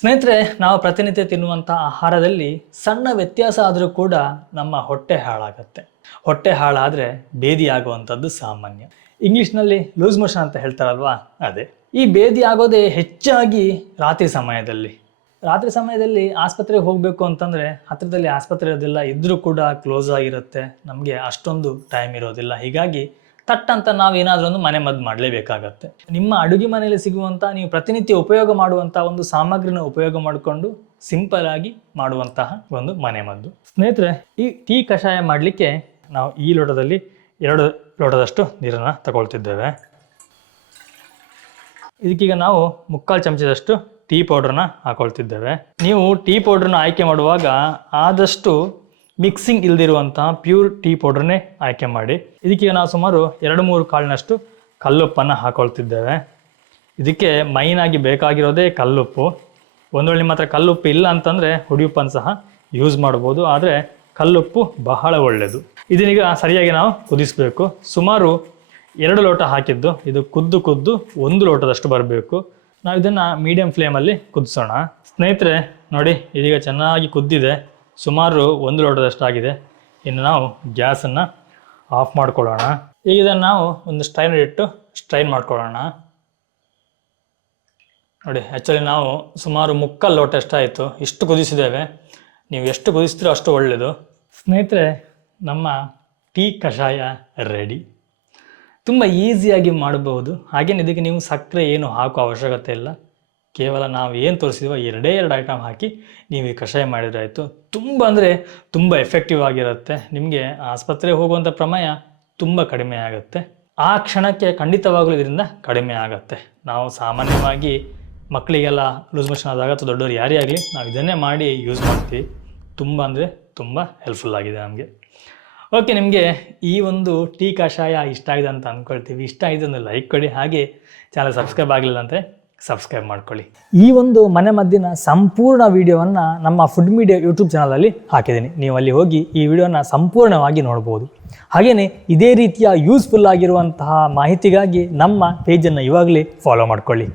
ಸ್ನೇಹಿತರೆ, ನಾವು ಪ್ರತಿನಿತ್ಯ ತಿನ್ನುವಂಥ ಆಹಾರದಲ್ಲಿ ಸಣ್ಣ ವ್ಯತ್ಯಾಸ ಆದರೂ ಕೂಡ ನಮ್ಮ ಹೊಟ್ಟೆ ಹಾಳಾಗತ್ತೆ. ಹೊಟ್ಟೆ ಹಾಳಾದರೆ ಬೇದಿ ಆಗುವಂಥದ್ದು ಸಾಮಾನ್ಯ. ಇಂಗ್ಲೀಷ್ನಲ್ಲಿ ಲೂಸ್ ಮೋಷನ್ ಅಂತ ಹೇಳ್ತಾರಲ್ವಾ, ಅದೇ. ಈ ಬೇದಿ ಆಗೋದೇ ಹೆಚ್ಚಾಗಿ ರಾತ್ರಿ ಸಮಯದಲ್ಲಿ ಆಸ್ಪತ್ರೆಗೆ ಹೋಗಬೇಕು ಅಂತಂದರೆ ಹತ್ತಿರದಲ್ಲಿ ಆಸ್ಪತ್ರೆ ಇರೋದಿಲ್ಲ, ಇದ್ರೂ ಕೂಡ ಕ್ಲೋಸ್ ಆಗಿರುತ್ತೆ, ನಮಗೆ ಅಷ್ಟೊಂದು ಟೈಮ್ ಇರೋದಿಲ್ಲ. ಹೀಗಾಗಿ ತಟ್ಟಂತ ನಾವು ಏನಾದರೂ ಒಂದು ಮನೆ ಮದ್ದು ಮಾಡಲೇಬೇಕಾಗತ್ತೆ. ನಿಮ್ಮ ಅಡುಗೆ ಮನೆಯಲ್ಲಿ ಸಿಗುವಂಥ, ನೀವು ಪ್ರತಿನಿತ್ಯ ಉಪಯೋಗ ಮಾಡುವಂಥ ಒಂದು ಸಾಮಗ್ರಿನ ಉಪಯೋಗ ಮಾಡಿಕೊಂಡು ಸಿಂಪಲ್ ಆಗಿ ಮಾಡುವಂತಹ ಒಂದು ಮನೆ ಮದ್ದು. ಸ್ನೇಹಿತರೆ, ಈ ಟೀ ಕಷಾಯ ಮಾಡಲಿಕ್ಕೆ ನಾವು ಈ ಲೋಟದಲ್ಲಿ 2 ಲೋಟದಷ್ಟು ನೀರನ್ನು ತಗೊಳ್ತಿದ್ದೇವೆ. ಇದಕ್ಕೀಗ ನಾವು 3/4 ಚಮಚದಷ್ಟು ಟೀ ಪೌಡ್ರನ್ನ ಹಾಕೊಳ್ತಿದ್ದೇವೆ. ನೀವು ಟೀ ಪೌಡ್ರನ್ನ ಆಯ್ಕೆ ಮಾಡುವಾಗ ಆದಷ್ಟು ಮಿಕ್ಸಿಂಗ್ ಇಲ್ದಿರುವಂತಹ ಪ್ಯೂರ್ ಟೀ ಪೌಡ್ರನ್ನೇ ಆಯ್ಕೆ ಮಾಡಿ. ಇದಕ್ಕೀಗ ನಾವು ಸುಮಾರು 2-3 ಕಾಳಿನಷ್ಟು ಕಲ್ಲುಪ್ಪನ್ನು ಹಾಕೊಳ್ತಿದ್ದೇವೆ. ಇದಕ್ಕೆ ಮೈನಾಗಿ ಬೇಕಾಗಿರೋದೇ ಕಲ್ಲುಪ್ಪು. ಒಂದು ವೇಳೆ ನಿಮ್ಮ ಹತ್ರ ಕಲ್ಲುಪ್ಪು ಇಲ್ಲ ಅಂತಂದರೆ ಹುಡಿಯುಪ್ಪನ್ನು ಸಹ ಯೂಸ್ ಮಾಡ್ಬೋದು, ಆದರೆ ಕಲ್ಲುಪ್ಪು ಬಹಳ ಒಳ್ಳೆಯದು. ಇದನ್ನೀಗ ಸರಿಯಾಗಿ ನಾವು ಕುದಿಸಬೇಕು. ಸುಮಾರು 2 ಲೋಟ ಹಾಕಿದ್ದು ಇದು ಕುದ್ದು 1 ಲೋಟದಷ್ಟು ಬರಬೇಕು. ನಾವು ಇದನ್ನು ಮೀಡಿಯಂ ಫ್ಲೇಮಲ್ಲಿ ಕುದಿಸೋಣ. ಸ್ನೇಹಿತರೆ ನೋಡಿ, ಇದೀಗ ಚೆನ್ನಾಗಿ ಕುದ್ದಿದೆ, ಸುಮಾರು 1 ಲೋಟದಷ್ಟು ಆಗಿದೆ. ಇನ್ನು ನಾವು ಗ್ಯಾಸನ್ನು ಆಫ್ ಮಾಡ್ಕೊಳ್ಳೋಣ. ಈಗ ಇದನ್ನು ನಾವು ಒಂದು ಸ್ಟ್ರೈನರ್ ಇಟ್ಟು ಸ್ಟ್ರೈನ್ ಮಾಡ್ಕೊಳ್ಳೋಣ. ನೋಡಿ, ಆ್ಯಕ್ಚುಲಿ ನಾವು ಸುಮಾರು 3/4 ಲೋಟ ಎಷ್ಟಾಯಿತು, ಇಷ್ಟು ಕುದಿಸಿದ್ದೇವೆ. ನೀವು ಎಷ್ಟು ಕುದಿಸ್ತೀರೋ ಅಷ್ಟು ಒಳ್ಳೆಯದು. ಸ್ನೇಹಿತರೆ, ನಮ್ಮ ಟೀ ಕಷಾಯ ರೆಡಿ. ತುಂಬ ಈಸಿಯಾಗಿ ಮಾಡಬಹುದು. ಹಾಗೇನು ಇದಕ್ಕೆ ನೀವು ಸಕ್ಕರೆ ಏನು ಹಾಕೋ ಅವಶ್ಯಕತೆ ಇಲ್ಲ. ಕೇವಲ ನಾವು ಏನು ತೋರಿಸಿದ್ವೋ 2 ಐಟಮ್ ಹಾಕಿ ನೀವು ಈ ಕಷಾಯ ಮಾಡಿದ್ರೆ ಆಯಿತು. ತುಂಬ ಎಫೆಕ್ಟಿವ್ ಆಗಿರುತ್ತೆ. ನಿಮಗೆ ಆಸ್ಪತ್ರೆಗೆ ಹೋಗುವಂಥ ಪ್ರಮೇಯ ತುಂಬ ಕಡಿಮೆ ಆಗುತ್ತೆ. ಆ ಕ್ಷಣಕ್ಕೆ ಖಂಡಿತವಾಗಲೂ ಇದರಿಂದ ಕಡಿಮೆ ಆಗುತ್ತೆ. ನಾವು ಸಾಮಾನ್ಯವಾಗಿ ಮಕ್ಕಳಿಗೆಲ್ಲ ಲೂಸ್ ಮೋಷನ್ ಆದಾಗ ಅಥವಾ ದೊಡ್ಡವರು ಯಾರೇ ಆಗಲಿ ನಾವು ಇದನ್ನೇ ಮಾಡಿ ಯೂಸ್ ಮಾಡ್ತೀವಿ. ತುಂಬ ಹೆಲ್ಪ್ಫುಲ್ ಆಗಿದೆ ನಮಗೆ. ಓಕೆ, ನಿಮಗೆ ಈ ಒಂದು ಟೀ ಕಷಾಯ ಇಷ್ಟ ಆಗಿದೆ ಅಂತ ಅಂದ್ಕೊಳ್ತೀವಿ. ಇಷ್ಟ ಆಗಿದೆ ಒಂದು ಲೈಕ್ ಕೊಡಿ, ಹಾಗೆ ಚಾನಲ್ ಸಬ್ಸ್ಕ್ರೈಬ್ ಆಗಿಲ್ಲ ಅಂದರೆ ಸಬ್ಸ್ಕ್ರೈಬ್ ಮಾಡ್ಕೊಳ್ಳಿ. ಈ ಒಂದು ಮನೆ ಮದ್ದಿನ ಸಂಪೂರ್ಣ ವಿಡಿಯೋವನ್ನು ನಮ್ಮ ಫುಡ್ ಮೀಡಿಯಾ ಯೂಟ್ಯೂಬ್ ಚಾನಲಲ್ಲಿ ಹಾಕಿದ್ದೀನಿ. ನೀವು ಅಲ್ಲಿ ಹೋಗಿ ಈ ವಿಡಿಯೋನ ಸಂಪೂರ್ಣವಾಗಿ ನೋಡ್ಬೋದು. ಹಾಗೆಯೇ ಇದೇ ರೀತಿಯ ಯೂಸ್ಫುಲ್ ಆಗಿರುವಂತಹ ಮಾಹಿತಿಗಾಗಿ ನಮ್ಮ ಪೇಜನ್ನು ಇವಾಗಲೇ ಫಾಲೋ ಮಾಡ್ಕೊಳ್ಳಿ.